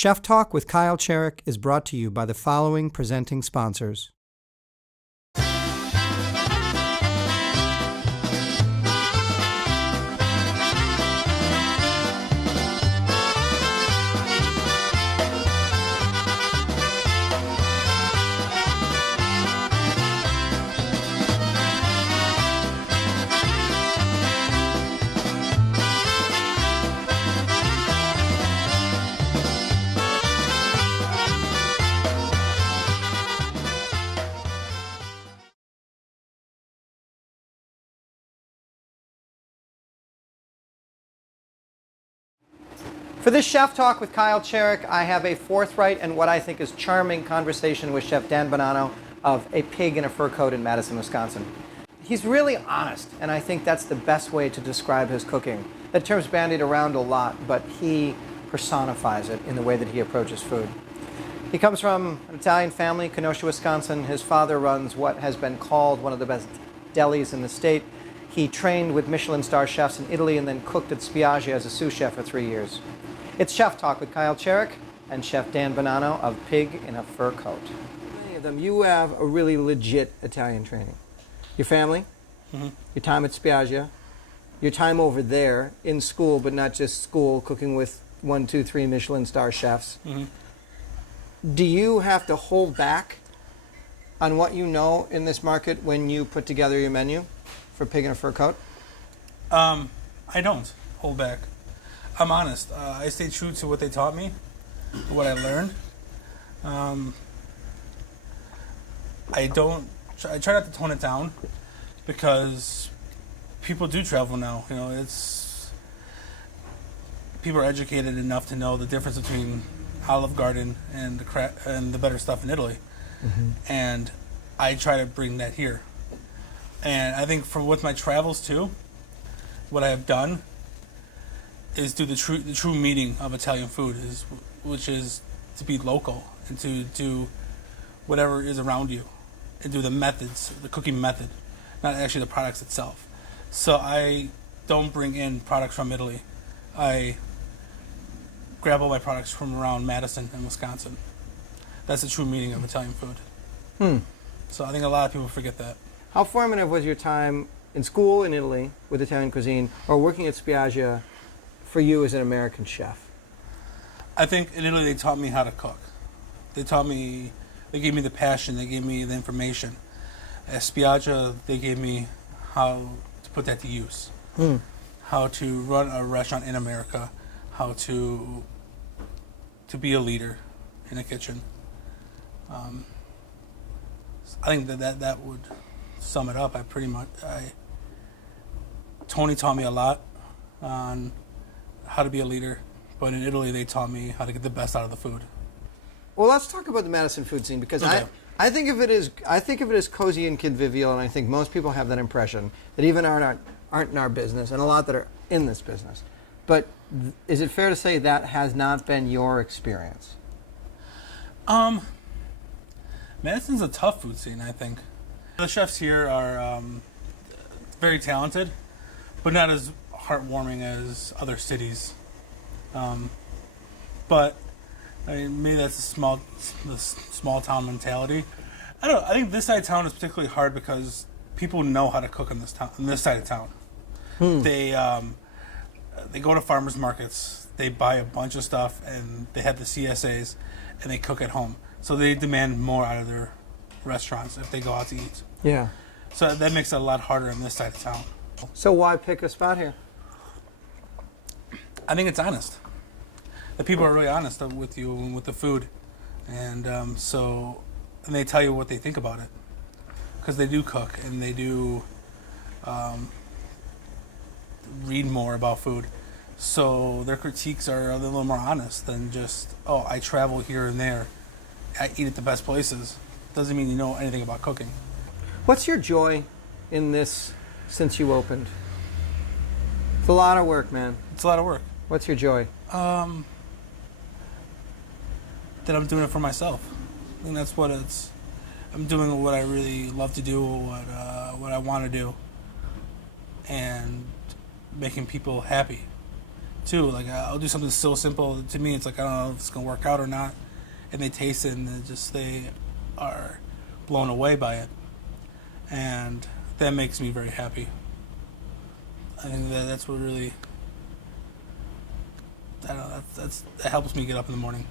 Chef Talk with Kyle Cherek is brought to you by the following presenting sponsors. For this Chef Talk with Kyle Cherek, I have a forthright and what I think is charming conversation with Chef Dan Bonanno of A Pig in a Fur Coat in Madison, Wisconsin. He's really honest, and I think that's the best way to describe his cooking. That term's bandied around a lot, but he personifies it in the way that he approaches food. He comes from an Italian family, Kenosha, Wisconsin. His father runs what has been called one of the best delis in the state. He trained with Michelin star chefs in Italy and then cooked at Spiaggia as a sous chef for 3 years. It's Chef Talk with Kyle Cherek and Chef Dan Bonanno of Pig in a Fur Coat. Many of them, you have a really legit Italian training. Your family, your time at Spiaggia, your time over there in school, but not just school, cooking with 1, 2, 3 Michelin star chefs. Do you have to hold back on what you know in this market when you put together your menu for Pig in a Fur Coat? I don't hold back. I'm honest. I stay true to what they taught me, what I learned. I try not to tone it down because people do travel now. You know, people are educated enough to know the difference between Olive Garden and the better stuff in Italy, and I try to bring that here. And I think with my travels too, what I have done is do the true meaning of Italian food, which is to be local and to do whatever is around you and do the methods, the cooking method, not actually the products itself. So I don't bring in products from Italy. I grab all my products from around Madison and Wisconsin. That's the true meaning of Italian food. So I think a lot of people forget that. How formative was your time in school in Italy with Italian cuisine or working at Spiaggia for you as an American chef? I think in Italy they taught me how to cook. They gave me the passion, they gave me the information. At Spiaggia, they gave me how to put that to use. How to run a restaurant in America, how to be a leader in a kitchen. I think that would sum it up. Tony taught me a lot on how to be a leader, but in Italy they taught me how to get the best out of the food. Well, let's talk about the Madison food scene because I think of it as cozy and convivial, and I think most people have that impression that even aren't in our business, and a lot that are in this business. But is it fair to say that has not been your experience? Madison's a tough food scene, I think. The chefs here are very talented, but not as heartwarming as other cities. But I mean, maybe that's the small town mentality. I think this side of town is particularly hard because people know how to cook in this side of town. They go to farmers markets, they buy a bunch of stuff, and they have the CSAs, and they cook at home. So they demand more out of their restaurants if they go out to eat. Yeah. So that makes it a lot harder on this side of town. So why pick a spot here? I think it's honest. The people are really honest with you and with the food, and they tell you what they think about it, because they do cook and they do read more about food. So their critiques are a little more honest than just, oh, I travel here and there, I eat at the best places. Doesn't mean you know anything about cooking. What's your joy in this since you opened? It's a lot of work, man. It's a lot of work. What's your joy? That I'm doing it for myself. I think that's what it's. I'm doing what I really love to do, what I want to do, and making people happy. too. Like I'll do something so simple. To me, it's like I don't know if it's gonna work out or not, and they taste it and they are blown away by it, and that makes me very happy. I think that's what really, I don't know, that helps me get up in the morning.